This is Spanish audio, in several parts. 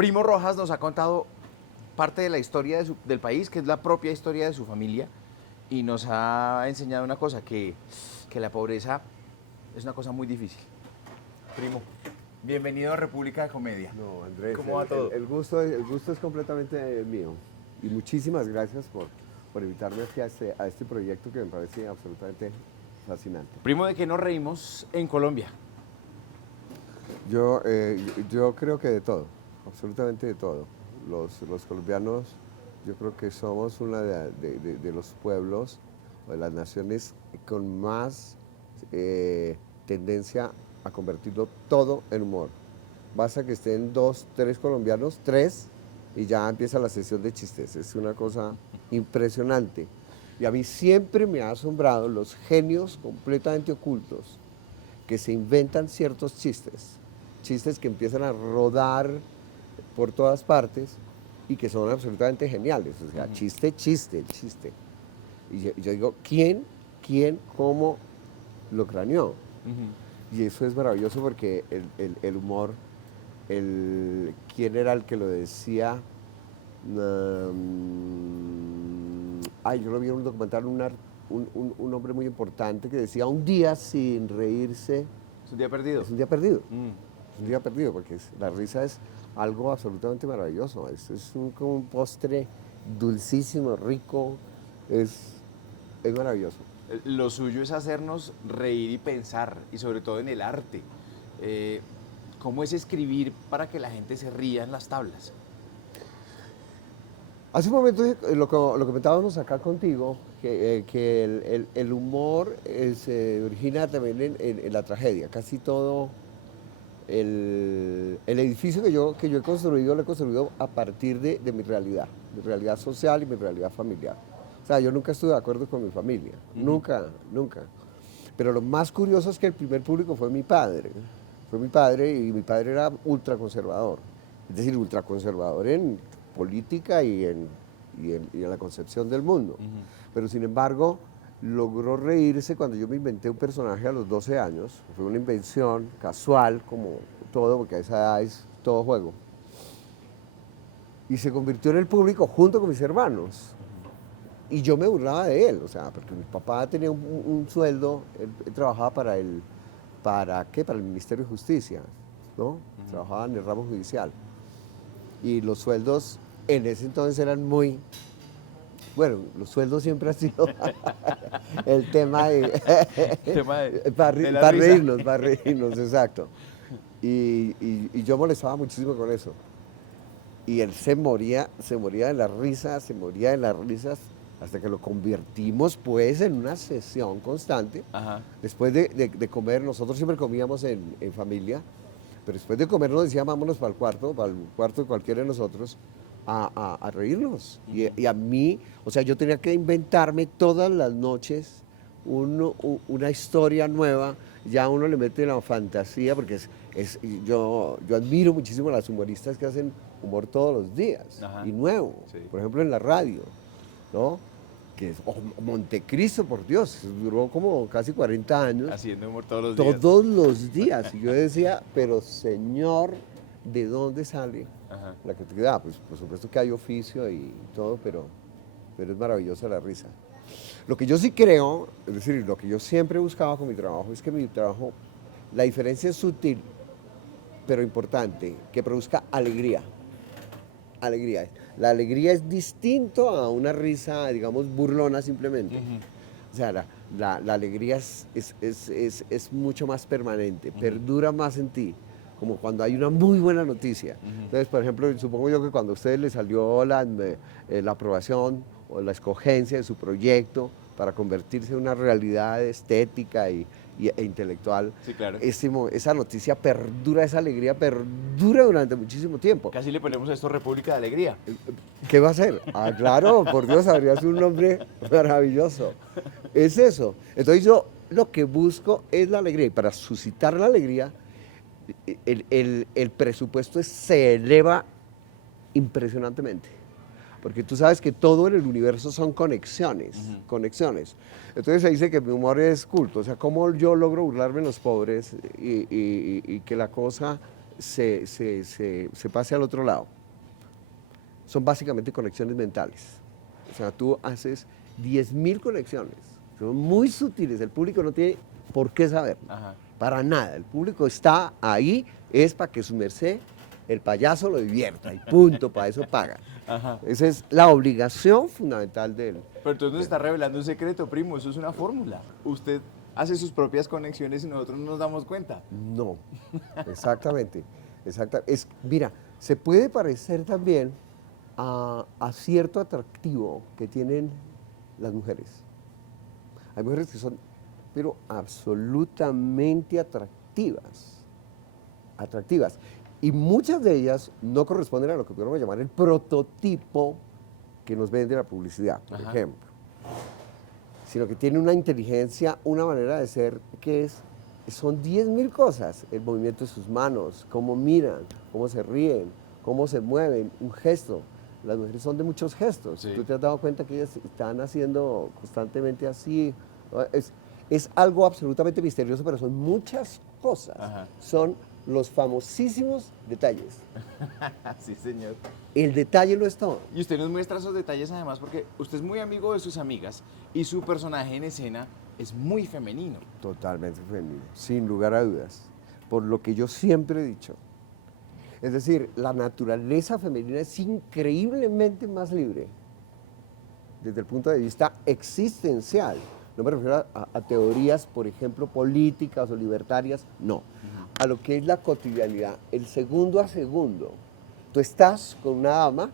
Primo Rojas nos ha contado parte de la historia del país, que es la propia historia de su familia, y nos ha enseñado una cosa, que la pobreza es una cosa muy difícil. Primo, bienvenido a República de Comedia. No, Andrés, ¿Cómo va todo? el gusto es completamente mío. Y muchísimas gracias por invitarme aquí a este proyecto que me parece absolutamente fascinante. Primo, ¿de qué nos reímos en Colombia? Yo creo que de todo, absolutamente de todo. Los colombianos, yo creo que somos uno de los pueblos o de las naciones con más tendencia a convertirlo todo en humor. Basta que estén 2, 3 colombianos, 3, y ya empieza la sesión de chistes. Es una cosa impresionante. Y a mí siempre me ha asombrado los genios completamente ocultos que se inventan ciertos chistes. Chistes que empiezan a rodar por todas partes y que son absolutamente geniales. O sea, chiste. Y yo digo, ¿quién, cómo lo craneó? Y eso es maravilloso porque el humor, ¿quién era el que lo decía? Yo lo vi en un documental, un hombre muy importante que decía, un día sin reírse ¿Es un día perdido? es un día perdido. Es un día perdido porque la risa es algo absolutamente maravilloso. Es como un postre dulcísimo, rico, es maravilloso. Lo suyo es hacernos reír y pensar, y sobre todo en el arte. ¿Cómo es escribir para que la gente se ría en las tablas? Hace un momento lo comentábamos acá contigo, que el humor se origina también en la tragedia. Casi todo el edificio que yo he construido, lo he construido a partir de mi realidad social y mi realidad familiar. O sea, yo nunca estuve de acuerdo con mi familia, nunca. Pero lo más curioso es que el primer público fue mi padre. Fue mi padre y mi padre era ultraconservador. Es decir, ultraconservador en política y en la concepción del mundo. Pero sin embargo, logró reírse cuando yo me inventé un personaje a los 12 años. Fue una invención casual, como todo, porque a esa edad es todo juego. Y se convirtió en el público junto con mis hermanos. Y yo me burlaba de él, o sea, porque mi papá tenía un sueldo, él trabajaba para el Ministerio de Justicia, ¿no? Trabajaba en el ramo judicial. Y los sueldos en ese entonces eran muy... Bueno, los sueldos siempre han sido el tema para reírnos, exacto. Y yo molestaba muchísimo con eso. Y él se moría de las risas, hasta que lo convertimos pues en una sesión constante. Ajá. Después de comer, nosotros siempre comíamos en familia, pero después de comer nos decía, vámonos para el cuarto de cualquiera de nosotros, a reírnos. Y a mí, o sea, yo tenía que inventarme todas las noches una historia nueva. Ya uno le mete la fantasía, porque yo admiro muchísimo a las humoristas que hacen humor todos los días, Ajá. y nuevo, Sí. por ejemplo en la radio, ¿no? Montecristo, por Dios, duró como casi 40 años. Haciendo humor todos los días. Todos los días. Y yo decía, pero señor, ¿de dónde sale Ajá. la creatividad? Pues por supuesto que hay oficio y todo, pero es maravillosa la risa. Lo que yo sí creo, es decir, lo que yo siempre buscaba con mi trabajo, es que mi trabajo, la diferencia es sutil, pero importante, que produzca alegría. Alegría. La alegría es distinto a una risa, digamos, burlona simplemente. O sea, la alegría es mucho más permanente, perdura más en ti, como cuando hay una muy buena noticia. Entonces, por ejemplo, supongo yo que cuando a ustedes les salió la aprobación o la escogencia de su proyecto para convertirse en una realidad estética e intelectual, Sí, claro. esa noticia perdura, esa alegría perdura durante muchísimo tiempo. Casi le ponemos a esto República de Alegría. ¿Qué va a hacer? Ah, claro, por Dios, habría sido un nombre maravilloso. Es eso. Entonces yo lo que busco es la alegría. Y para suscitar la alegría, el presupuesto se eleva impresionantemente. Porque tú sabes que todo en el universo son conexiones. Entonces se dice que mi humor es culto. O sea, cómo yo logro burlarme de los pobres y que la cosa se pase al otro lado. Son básicamente conexiones mentales. O sea, tú haces 10.000 conexiones. Son muy sutiles. El público no tiene por qué saber. Ajá. Para nada. El público está ahí, es para que su merced, el payaso, lo divierta. Y punto, para eso paga. Ajá. Esa es la obligación fundamental de él. Pero entonces nos está revelando un secreto, primo. Eso es una fórmula. Usted hace sus propias conexiones y nosotros no nos damos cuenta. No, exactamente. Mira, se puede parecer también a cierto atractivo que tienen las mujeres. Hay mujeres que son, pero absolutamente atractivas. Atractivas. Y muchas de ellas no corresponden a lo que podemos llamar el prototipo que nos vende la publicidad, por Ajá. ejemplo. Sino que tienen una inteligencia, una manera de ser que son 10.000 cosas. El movimiento de sus manos, cómo miran, cómo se ríen, cómo se mueven, un gesto. Las mujeres son de muchos gestos. Sí. ¿Tú te has dado cuenta que ellas están haciendo constantemente así? Es algo absolutamente misterioso, pero son muchas cosas. Ajá. Son los famosísimos detalles. Sí, señor. El detalle lo es todo. Y usted nos muestra esos detalles además porque usted es muy amigo de sus amigas y su personaje en escena es muy femenino. Totalmente femenino, sin lugar a dudas. Por lo que yo siempre he dicho. Es decir, la naturaleza femenina es increíblemente más libre desde el punto de vista existencial. No me refiero a teorías, por ejemplo, políticas o libertarias, no. A lo que es la cotidianidad, el segundo a segundo. Tú estás con una dama,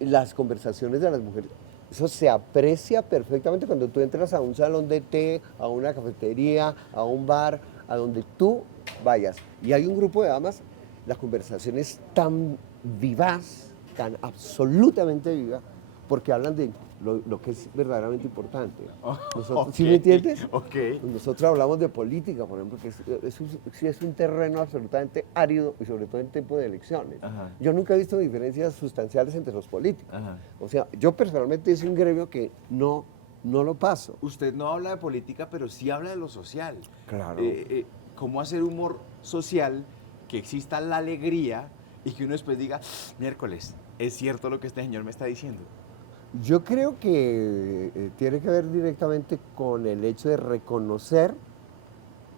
las conversaciones de las mujeres, eso se aprecia perfectamente cuando tú entras a un salón de té, a una cafetería, a un bar, a donde tú vayas. Y hay un grupo de damas, la conversación es tan vivaz, tan absolutamente viva, porque hablan de lo que es verdaderamente importante. Nosotros, ¿sí me entiendes? Ok. Nosotros hablamos de política, por ejemplo, que es un terreno absolutamente árido y sobre todo en tiempo de elecciones. Ajá. Yo nunca he visto diferencias sustanciales entre los políticos. Ajá. O sea, yo personalmente es un gremio que no lo paso. Usted no habla de política, pero sí habla de lo social. Claro. Cómo hacer humor social, que exista la alegría y que uno después diga, miércoles, es cierto lo que este señor me está diciendo. Yo creo que tiene que ver directamente con el hecho de reconocer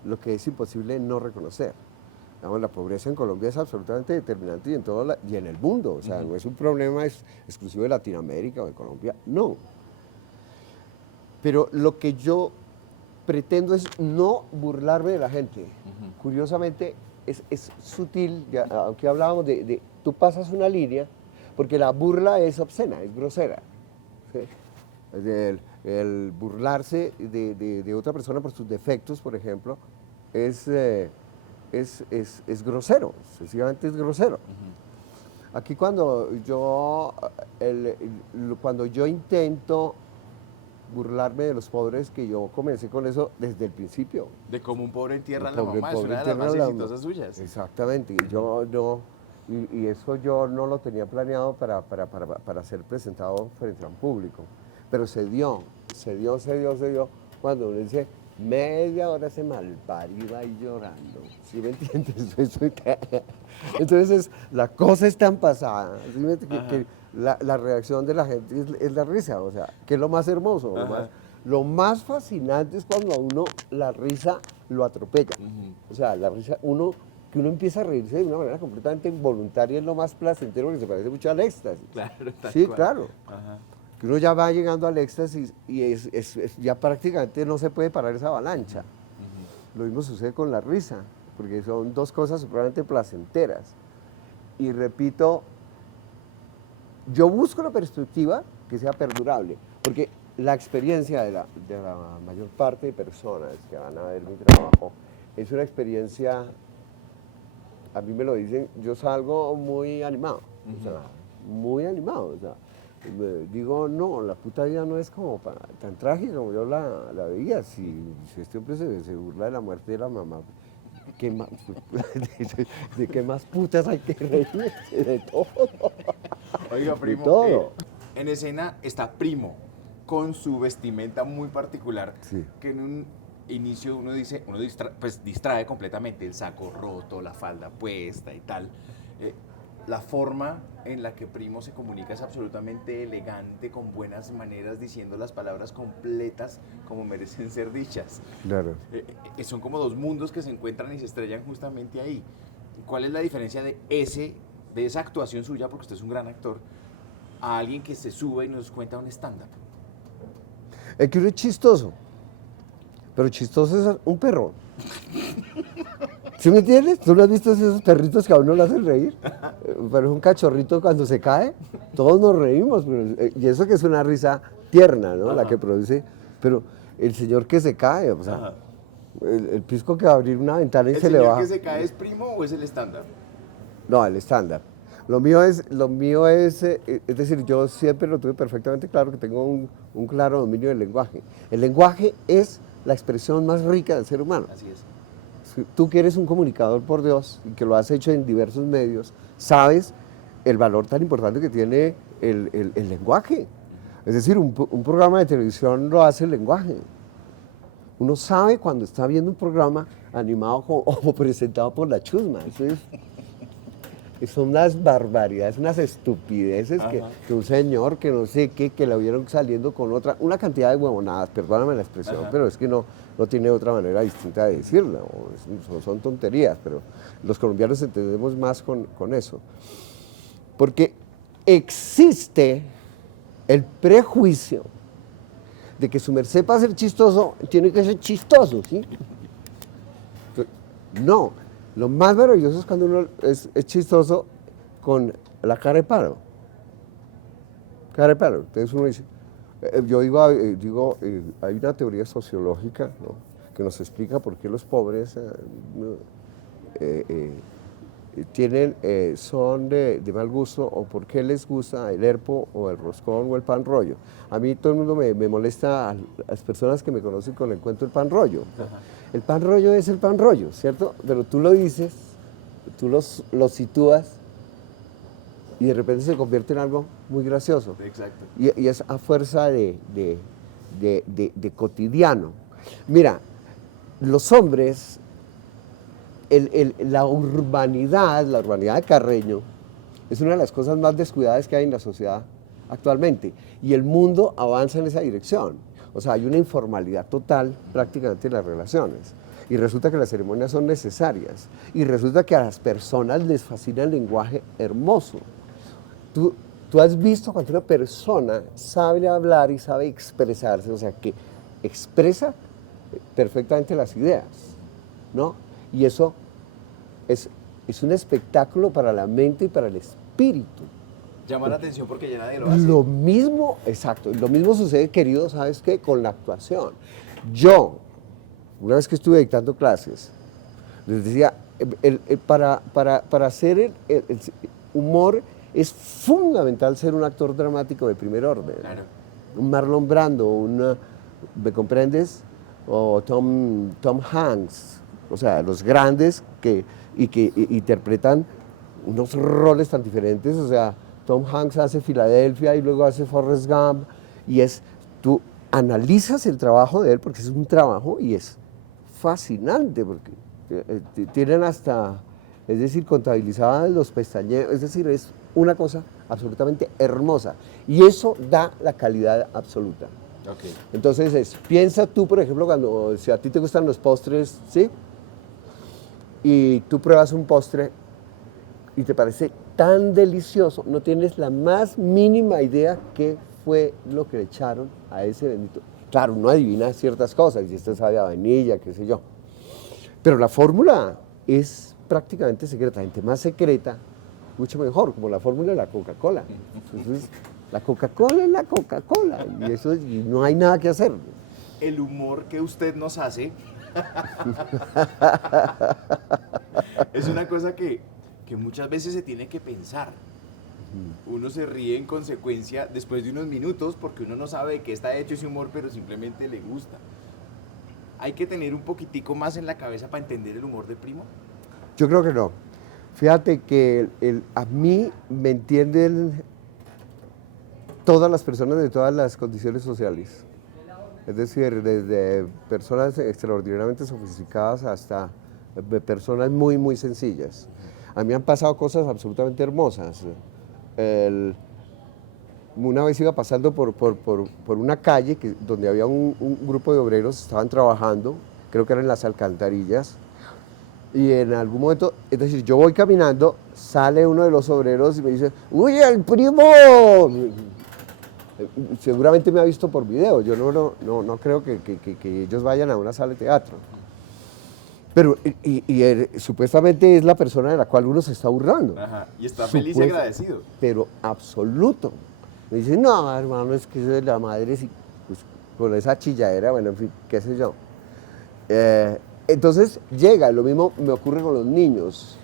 lo que es imposible no reconocer. Digamos, la pobreza en Colombia es absolutamente determinante y en el mundo. O sea, no es un problema exclusivo de Latinoamérica o de Colombia, no. Pero lo que yo pretendo es no burlarme de la gente. Curiosamente, es sutil, aunque hablábamos tú pasas una línea, porque la burla es obscena, es grosera. ¿Sí? El burlarse de otra persona por sus defectos, por ejemplo, es grosero, sencillamente es grosero. Aquí cuando yo intento burlarme de los pobres, que yo comencé con eso desde el principio. De cómo un pobre entierra a la Pobre, mamá, es pobre una de las entierra más a la exitosas suyas. Exactamente, y eso yo no lo tenía planeado para ser presentado frente a un público, pero se dio, cuando uno dice, media hora ese malparido ahí llorando, ¿sí me entiendes? Entonces, la cosa es tan pasada, ¿sí me entiendes? Que la reacción de la gente es la risa, o sea, que es lo más hermoso, lo más fascinante es cuando a uno la risa lo atropella, o sea, la risa, que uno empieza a reírse de una manera completamente involuntaria es lo más placentero, que se parece mucho al éxtasis. Claro, tal Sí, cual. claro. Ajá. Que uno ya va llegando al éxtasis y ya prácticamente no se puede parar esa avalancha. Lo mismo sucede con la risa, porque son dos cosas supremamente placenteras. Y repito, yo busco una perspectiva que sea perdurable, porque la experiencia de la mayor parte de personas que van a ver mi trabajo es una experiencia, a mí me lo dicen, yo salgo muy animado, o sea, muy animado, o sea, digo, no, la puta vida no es como tan trágica como yo la veía, si este hombre se burla de la muerte de la mamá, ¿qué más, de qué más putas hay que reírse? De todo. Oiga, primo, todo. En escena está Primo, con su vestimenta muy particular, Sí. que en un inicio uno dice, pues distrae completamente el saco roto, la falda puesta y tal. La forma en la que Primo se comunica es absolutamente elegante, con buenas maneras, diciendo las palabras completas como merecen ser dichas. Claro. Son como dos mundos que se encuentran y se estrellan justamente ahí. ¿Cuál es la diferencia de esa actuación suya, porque usted es un gran actor, a alguien que se sube y nos cuenta un stand-up? Es que uno es chistoso, pero chistoso es un perro. ¿Sí me entiendes? ¿Tú no has visto esos perritos que a uno lo hacen reír? Pero es un cachorrito cuando se cae, todos nos reímos, y eso que es una risa tierna, ¿no? La que produce, pero el señor que se cae, o sea, el pisco que va a abrir una ventana y se le baja. ¿El señor que se cae es Primo o es el stand-up? No, el estándar. Lo mío es decir, yo siempre lo tuve perfectamente claro que tengo un claro dominio del lenguaje. El lenguaje es la expresión más rica del ser humano. Así es. Tú que eres un comunicador, por Dios, y que lo has hecho en diversos medios, sabes el valor tan importante que tiene el lenguaje. Es decir, un programa de televisión lo hace el lenguaje. Uno sabe cuando está viendo un programa animado o presentado por la chusma. Eso son unas barbaridades, unas estupideces que un señor que no sé qué, que la vieron saliendo con otra, una cantidad de huevonadas, perdóname la expresión, pero es que no tiene otra manera distinta de decirla, son tonterías, pero los colombianos entendemos más con eso. Porque existe el prejuicio de que su merced para ser chistoso tiene que ser chistoso, ¿sí? No, lo más maravilloso es cuando uno es chistoso con la cara de palo. Cara de palo. Entonces uno dice, yo digo, hay una teoría sociológica, ¿no?, que nos explica por qué los pobres son de mal gusto, o por qué les gusta el herpo o el roscón o el pan rollo. A mí todo el mundo me molesta, a las personas que me conocen con el cuento del pan rollo. El pan rollo es el pan rollo, ¿cierto? Pero tú lo dices, tú lo sitúas y de repente se convierte en algo muy gracioso. Exacto. Y es a fuerza de cotidiano. Mira, los hombres, la urbanidad de Carreño es una de las cosas más descuidadas que hay en la sociedad actualmente. Y el mundo avanza en esa dirección. O sea, hay una informalidad total prácticamente en las relaciones. Y resulta que las ceremonias son necesarias. Y resulta que a las personas les fascina el lenguaje hermoso. Tú has visto cuando una persona sabe hablar y sabe expresarse, o sea, que expresa perfectamente las ideas, ¿no? Y eso es un espectáculo para la mente y para el espíritu. Llama la atención porque ya nadie lo hace. Lo mismo, exacto, lo mismo sucede, querido, ¿sabes qué?, con la actuación. Yo, una vez que estuve dictando clases, les decía, para hacer el humor es fundamental ser un actor dramático de primer orden. Claro. Un Marlon Brando, ¿me comprendes? O Tom Hanks, o sea, los grandes que interpretan unos roles tan diferentes, o sea, Tom Hanks hace Filadelfia y luego hace Forrest Gump, y tú analizas el trabajo de él porque es un trabajo y es fascinante, porque tienen hasta, es decir, contabilizadas los pestañeos, es decir, es una cosa absolutamente hermosa, y eso da la calidad absoluta. Okay. Entonces piensa tú, por ejemplo, si a ti te gustan los postres, ¿sí?, y tú pruebas un postre y te parece tan delicioso, no tienes la más mínima idea qué fue lo que le echaron a ese bendito. Claro, uno adivina ciertas cosas, y esto sabe a vainilla, qué sé yo. Pero la fórmula es prácticamente secreta, entre más secreta, mucho mejor, como la fórmula de la Coca-Cola. Entonces, la Coca-Cola es la Coca-Cola, y no hay nada que hacer. El humor que usted nos hace es una cosa que muchas veces se tiene que pensar. Uno se ríe en consecuencia después de unos minutos porque uno no sabe de qué está hecho ese humor, pero simplemente le gusta. ¿Hay que tener un poquitico más en la cabeza para entender el humor de Primo? Yo creo que no. Fíjate que a mí me entienden todas las personas de todas las condiciones sociales. Es decir, desde personas extraordinariamente sofisticadas hasta personas muy, muy sencillas. A mí me han pasado cosas absolutamente hermosas. Una vez iba pasando por una calle donde había un grupo de obreros, estaban trabajando, creo que eran en las alcantarillas, y en algún momento, es decir, yo voy caminando, sale uno de los obreros y me dice, ¡Uy, el primo! Seguramente me ha visto por video, yo no creo que ellos vayan a una sala de teatro. Pero, él, supuestamente es la persona de la cual uno se está burlando. Ajá. Y está feliz y agradecido. Pero absoluto. Me dice, no, hermano, es que eso de la madre, sí, pues, con esa chilladera, bueno, en fin, qué sé yo. Entonces llega, lo mismo me ocurre con los niños.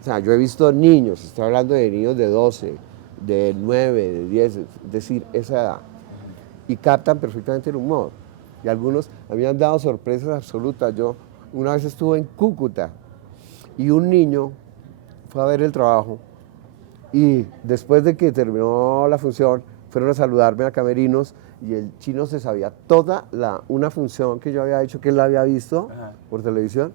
O sea, yo he visto niños, estoy hablando de niños de 12, de 9, de 10, es decir, esa edad. Y captan perfectamente el humor. Y algunos a mí me han dado sorpresas absolutas. Yo una vez estuve en Cúcuta y un niño fue a ver el trabajo y después de que terminó la función fueron a saludarme a camerinos y el chino se sabía toda una función que yo había hecho, que él la había visto por televisión.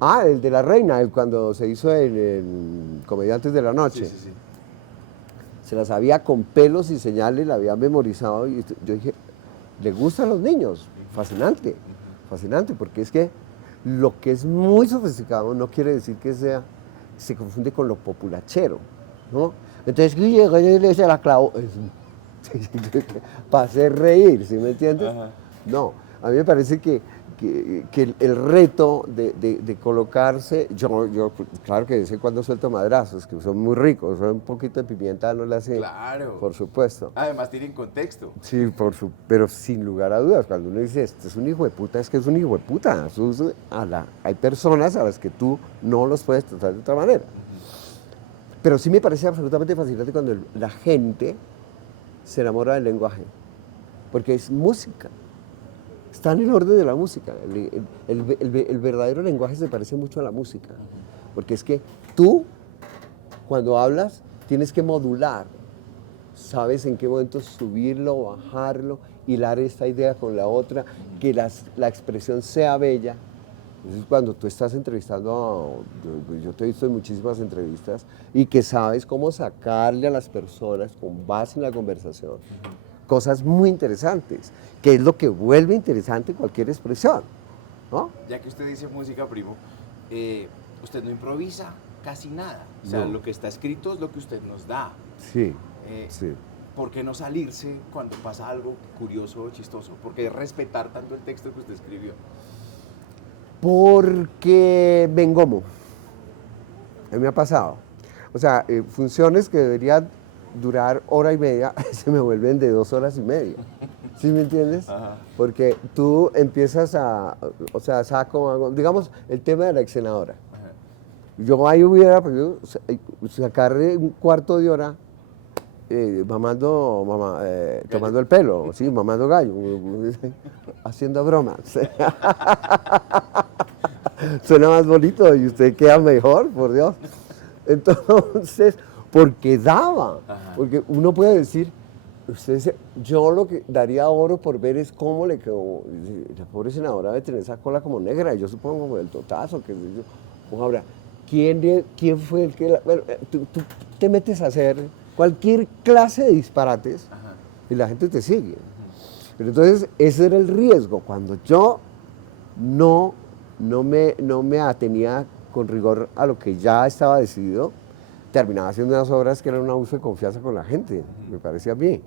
Ah, el de la reina, el cuando se hizo en Comediantes de la Noche. Sí, sí, sí. Se la sabía con pelos y señales, la había memorizado y yo dije, le gustan los niños, fascinante, fascinante, porque es que lo que es muy sofisticado no quiere decir que se confunde con lo populachero, ¿no? Entonces, le se la clavo, para hacer reír, ¿sí me entiendes? Ajá. No, a mí me parece que el reto de colocarse, yo claro que de vez en cuando suelto madrazos, que son muy ricos, son un poquito de pimienta, no le hace, claro, por supuesto. Además tienen contexto. Sí, pero sin lugar a dudas, cuando uno dice, este es un hijo de puta, es que es un hijo de puta. Hay personas a las que tú no los puedes tratar de otra manera. Pero sí me parece absolutamente fascinante cuando la gente se enamora del lenguaje, porque es música. Está en el orden de la música. El verdadero lenguaje se parece mucho a la música. Porque es que tú, cuando hablas, tienes que modular. Sabes en qué momento subirlo, bajarlo, hilar esta idea con la otra, que la expresión sea bella. Entonces, cuando tú estás entrevistando, yo te he visto en muchísimas entrevistas, y que sabes cómo sacarle a las personas, con base en la conversación, cosas muy interesantes, que es lo que vuelve interesante cualquier expresión, ¿no? Ya que usted dice música, primo, usted no improvisa casi nada. O sea, lo que está escrito es lo que usted nos da. Sí, sí. ¿Por qué no salirse cuando pasa algo curioso o chistoso? ¿Por qué respetar tanto el texto que usted escribió? Porque me engomo. A mí me ha pasado. O sea, funciones que deberían durar hora y media, se me vuelven de 2 horas y media. ¿Sí me entiendes? Ajá. Porque tú empiezas o sea, saco, digamos, el tema de la ex senadora. Ajá. Yo ahí hubiera podido sacar un cuarto de hora tomando el pelo, sí, mamando gallo, haciendo bromas. Suena más bonito y usted queda mejor, por Dios. Entonces, porque daba, porque uno puede decir, yo lo que daría oro por ver es cómo le quedó, la pobre senadora debe tener esa cola como negra, yo supongo como el totazo, que yo, ahora, ¿quién fue el que, bueno, tú te metes a hacer cualquier clase de disparates y la gente te sigue. Pero entonces, ese era el riesgo, cuando yo no me atenía con rigor a lo que ya estaba decidido, terminaba haciendo unas obras que eran un abuso de confianza con la gente, me parecía bien.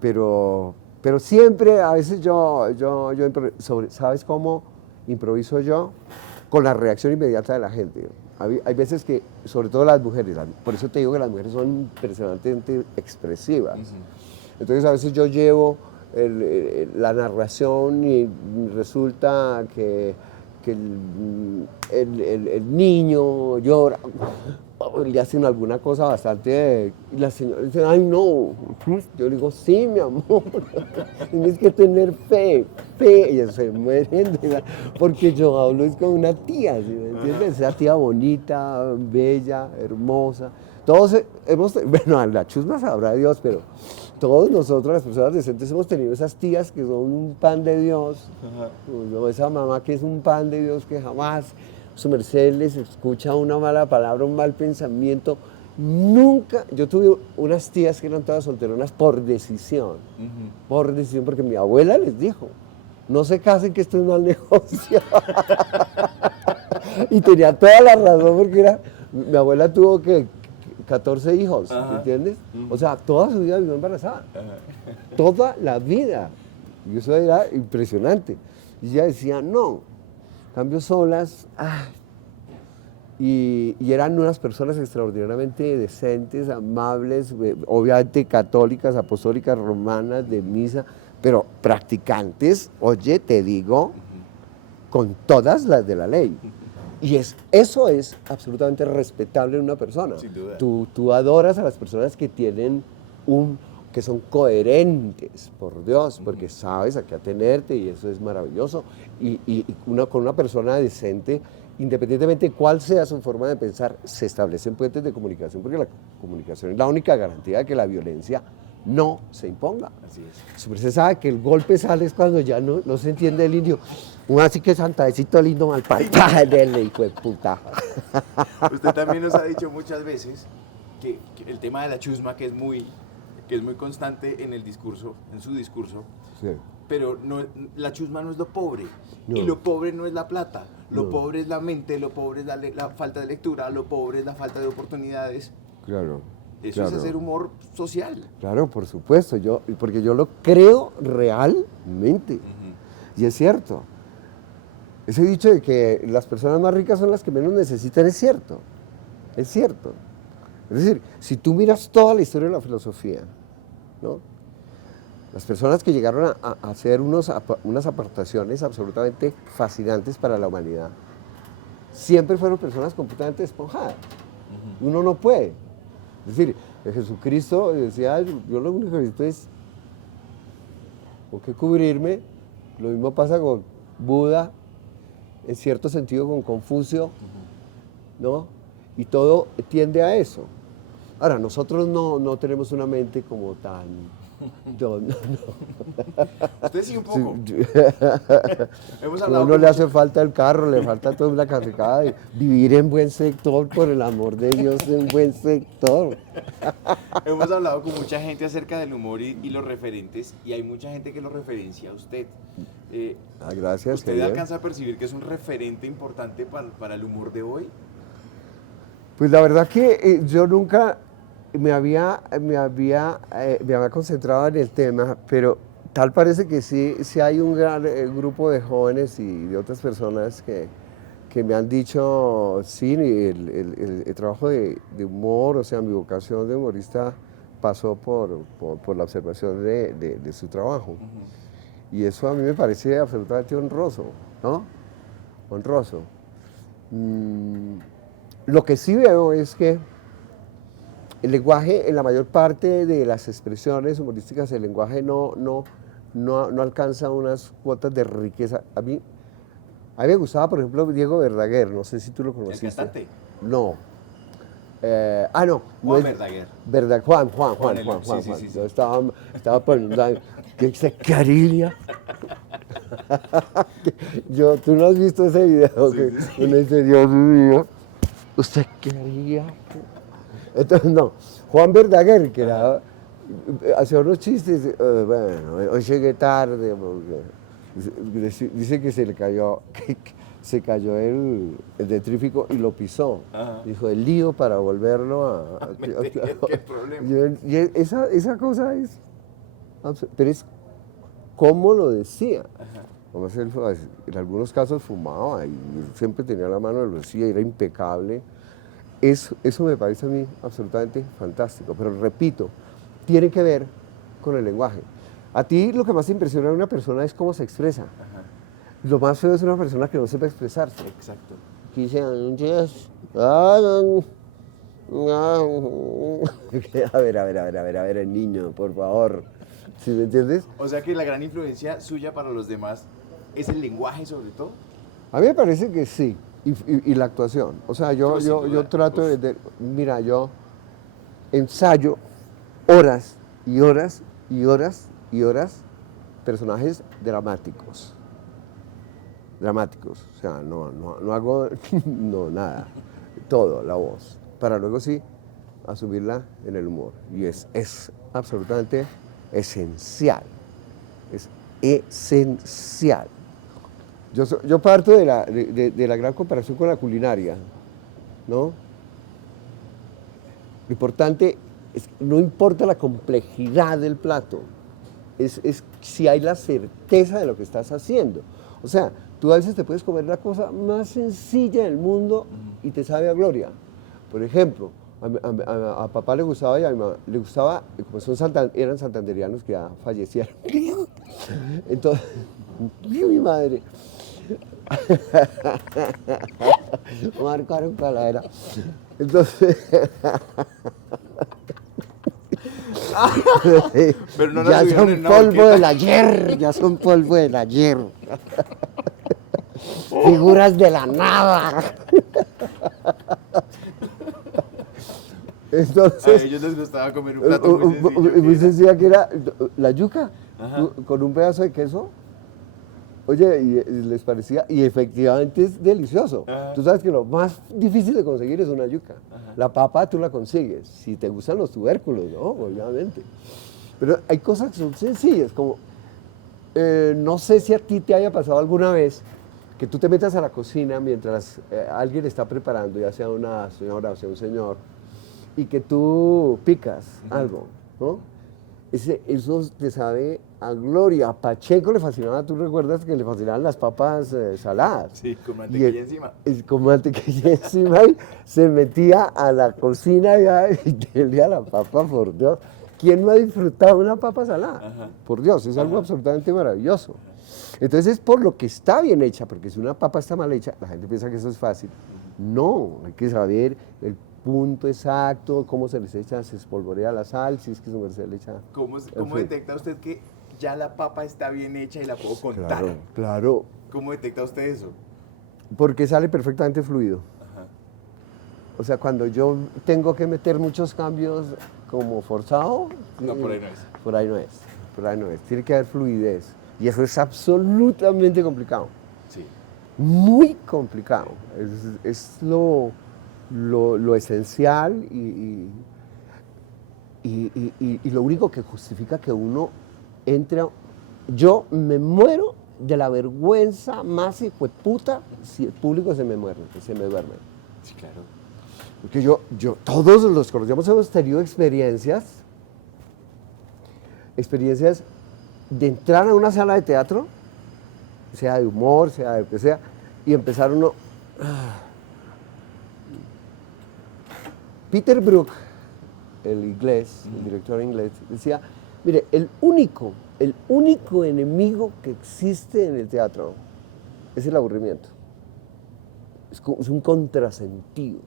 Pero siempre, a veces yo ¿sabes cómo improviso yo? Con la reacción inmediata de la gente. Hay veces que, sobre todo las mujeres, por eso te digo que las mujeres son impresionantemente expresivas. Entonces a veces yo llevo la narración y resulta que el niño llora, le hacen alguna cosa bastante, y la señora dice, ay no, yo digo, sí mi amor, tienes que tener fe, y ellos se mueren, porque yo hablo es con una tía, ¿sí me entiendes? Esa tía bonita, bella, hermosa, todos hemos, bueno, la chusma sabrá Dios, pero todos nosotros, las personas decentes, hemos tenido esas tías que son un pan de Dios, o esa mamá que es un pan de Dios que jamás su merced les escucha una mala palabra, un mal pensamiento. Nunca, yo tuve unas tías que eran todas solteronas por decisión, porque mi abuela les dijo, no se casen que esto es mal negocio. Y tenía toda la razón porque mi abuela tuvo que 14 hijos, ¿entiendes? O sea, toda su vida vivió embarazada. Toda la vida. Y eso era impresionante. Y ella decía, no, cambio solas. Y eran unas personas extraordinariamente decentes, amables, obviamente católicas, apostólicas, romanas, de misa, pero practicantes, oye, te digo, con todas las de la ley. Y eso es absolutamente respetable en una persona. Sin duda. Tú adoras a las personas que tienen que son coherentes, por Dios, porque sabes a qué atenerte y eso es maravilloso. Y con una persona decente, independientemente de cuál sea su forma de pensar, se establecen puentes de comunicación, porque la comunicación es la única garantía de que la violencia no se imponga. Así es. Su merced sabe que el golpe sale es cuando ya no se entiende el indio. Un así que santadecito lindo mal dele, hijo de puta. Usted también nos ha dicho muchas veces que el tema de la chusma, que es muy constante en el discurso, en su discurso, Sí. pero la chusma no es lo pobre, No. y lo pobre no es la plata, lo No. pobre es la mente, lo pobre es la falta de lectura, lo pobre es la falta de oportunidades. Claro. Eso claro. es hacer humor social. Claro, por supuesto, porque yo lo creo realmente. Y es cierto. Ese dicho de que las personas más ricas son las que menos necesitan es cierto. Es cierto. Es decir, si tú miras toda la historia de la filosofía, ¿no? Las personas que llegaron a hacer unas aportaciones absolutamente fascinantes para la humanidad, siempre fueron personas completamente despojadas. Uno no puede. Es decir, Jesucristo decía, yo lo único que necesito es con qué cubrirme. Lo mismo pasa con Buda, en cierto sentido con Confucio, ¿no? Y todo tiende a eso. Ahora, nosotros no tenemos una mente como tan... No. Usted sí un poco. Hemos A hablado uno con le hace falta el carro, le falta toda una carricada de vivir en buen sector, por el amor de Dios, en buen sector. Hemos hablado con mucha gente acerca del humor y los referentes, y hay mucha gente que lo referencia a usted. Gracias. ¿Usted querido. alcanza a percibir que es un referente importante para el humor de hoy? Pues la verdad que yo nunca me había concentrado en el tema, pero tal parece que sí hay un gran grupo de jóvenes y de otras personas que me han dicho, sí, el trabajo de humor, o sea, mi vocación de humorista pasó por la observación de su trabajo. Y eso a mí me parece absolutamente honroso, ¿no? Honroso. Lo que sí veo es que el lenguaje, en la mayor parte de las expresiones humorísticas, el lenguaje no alcanza unas cuotas de riqueza. A mí me gustaba, por ejemplo, Diego Verdaguer, no sé si tú lo conociste. ¿El cantante? No. No. Juan Verdaguer. Juan. Sí. Yo estaba poniendo que se carilla. Tú no has visto ese video que uno dice, Dios mío, usted quería. Entonces, no, Juan Verdaguer, que hacía unos chistes, bueno, hoy llegué tarde, porque dice que se le cayó, se cayó el detrífico y lo pisó. Dijo, el lío para volverlo a... ¿Qué problema? Y esa cosa es... Pero es cómo lo decía. Además, él, en algunos casos fumaba y siempre tenía la mano, lo decía, era impecable. Eso me parece a mí absolutamente fantástico, pero repito, tiene que ver con el lenguaje. A ti lo que más te impresiona de una persona es cómo se expresa. Lo más feo es una persona que no sepa expresarse. Exacto. Quise a ver, el niño, por favor. ¿Sí me entiendes? O sea que la gran influencia suya para los demás es el lenguaje sobre todo. A mí me parece que sí. Y la actuación. O sea, Pero sin yo duda, trato mira, yo ensayo horas y horas y horas y horas personajes dramáticos. Dramáticos, o sea, no hago no, nada, todo, la voz, para luego sí asumirla en el humor. Y es absolutamente esencial, es esencial. Yo parto de la gran comparación con la culinaria, ¿no? Lo importante es, no importa la complejidad del plato, es si hay la certeza de lo que estás haciendo. O sea, tú a veces te puedes comer la cosa más sencilla del mundo y te sabe a gloria. Por ejemplo, a papá le gustaba y a mi mamá le gustaba, como eran santanderianos que ya fallecieron. Entonces, mi madre. Marcaron caladera. Entonces. Pero no ya subieron son en una polvo banqueta. del ayer, ya son polvo del ayer. Figuras de la nada. Entonces, A ellos les gustaba comer un plato muy sencillo. muy sencilla que era la yuca con un pedazo de queso. Oye, y les parecía, y efectivamente es delicioso. Ajá. Tú sabes que lo más difícil de conseguir es una yuca. Ajá. La papa tú la consigues, si te gustan los tubérculos, ¿no? Obviamente. Pero hay cosas que son sencillas, como, no sé si a ti te haya pasado alguna vez que tú te metas a la cocina mientras alguien está preparando, ya sea una señora o sea un señor, y que tú picas algo, ¿no? Eso te sabe a gloria. A Pacheco le fascinaba, tú recuerdas que le fascinaban las papas saladas. Sí, con mantequilla encima. Con mantequilla encima y se metía a la cocina y te olía la papa, por Dios. ¿Quién no ha disfrutado una papa salada? Ajá. Por Dios, es algo absolutamente maravilloso. Entonces es por lo que está bien hecha, porque si una papa está mal hecha, la gente piensa que eso es fácil. No, hay que saber el punto exacto, cómo se les echa, se espolvorea la sal, si es que se le echa. ¿Cómo detecta usted que ya la papa está bien hecha y la puedo contar? Claro, claro, ¿Cómo detecta usted eso? porque sale perfectamente fluido. Ajá. O sea, cuando yo tengo que meter muchos cambios como forzado, No, por ahí no es. Por ahí no es, por ahí no es. Tiene que haber fluidez. Y eso es absolutamente complicado. Sí. Muy complicado. Es lo esencial y lo único que justifica que uno entre. Yo me muero de la vergüenza más hijueputa si el público se me duerme. Sí, claro. Porque todos los conocemos, hemos tenido experiencias de entrar a una sala de teatro, sea de humor, sea de lo que sea, y empezar uno. Peter Brook, el inglés, el director inglés, decía, mire, el único enemigo que existe en el teatro es el aburrimiento. Es un contrasentido.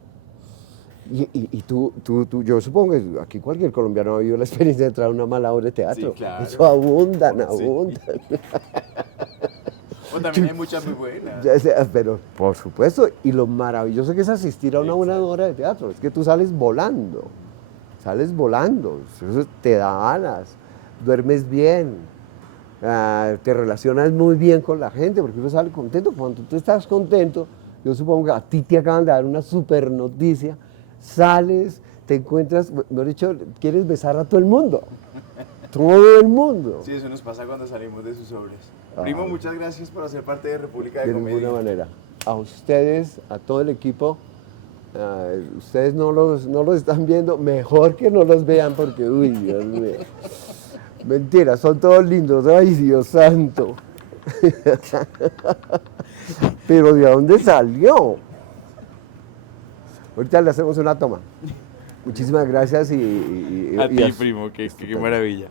Y yo supongo que aquí cualquier colombiano ha vivido la experiencia de entrar a una mala obra de teatro. Sí, claro. Eso abundan. Sí. O también hay muchas muy buenas. Pero por supuesto, y lo maravilloso que es asistir a una buena obra de teatro, es que tú sales volando, eso te da alas, duermes bien, te relacionas muy bien con la gente, porque uno sale contento. Cuando tú estás contento, yo supongo que a ti te acaban de dar una super noticia, sales, te encuentras, mejor dicho, quieres besar a todo el mundo. Todo el mundo. Sí, eso nos pasa cuando salimos de sus obras. Primo, muchas gracias por hacer parte de República de De Comedia. ninguna manera. A ustedes, a todo el equipo, ustedes no los están viendo, mejor que no los vean porque, uy, Dios mío. Mentira, son todos lindos, ay, Dios santo. Pero ¿de dónde salió? Ahorita le hacemos una toma. Muchísimas gracias A ti, primo, qué maravilla.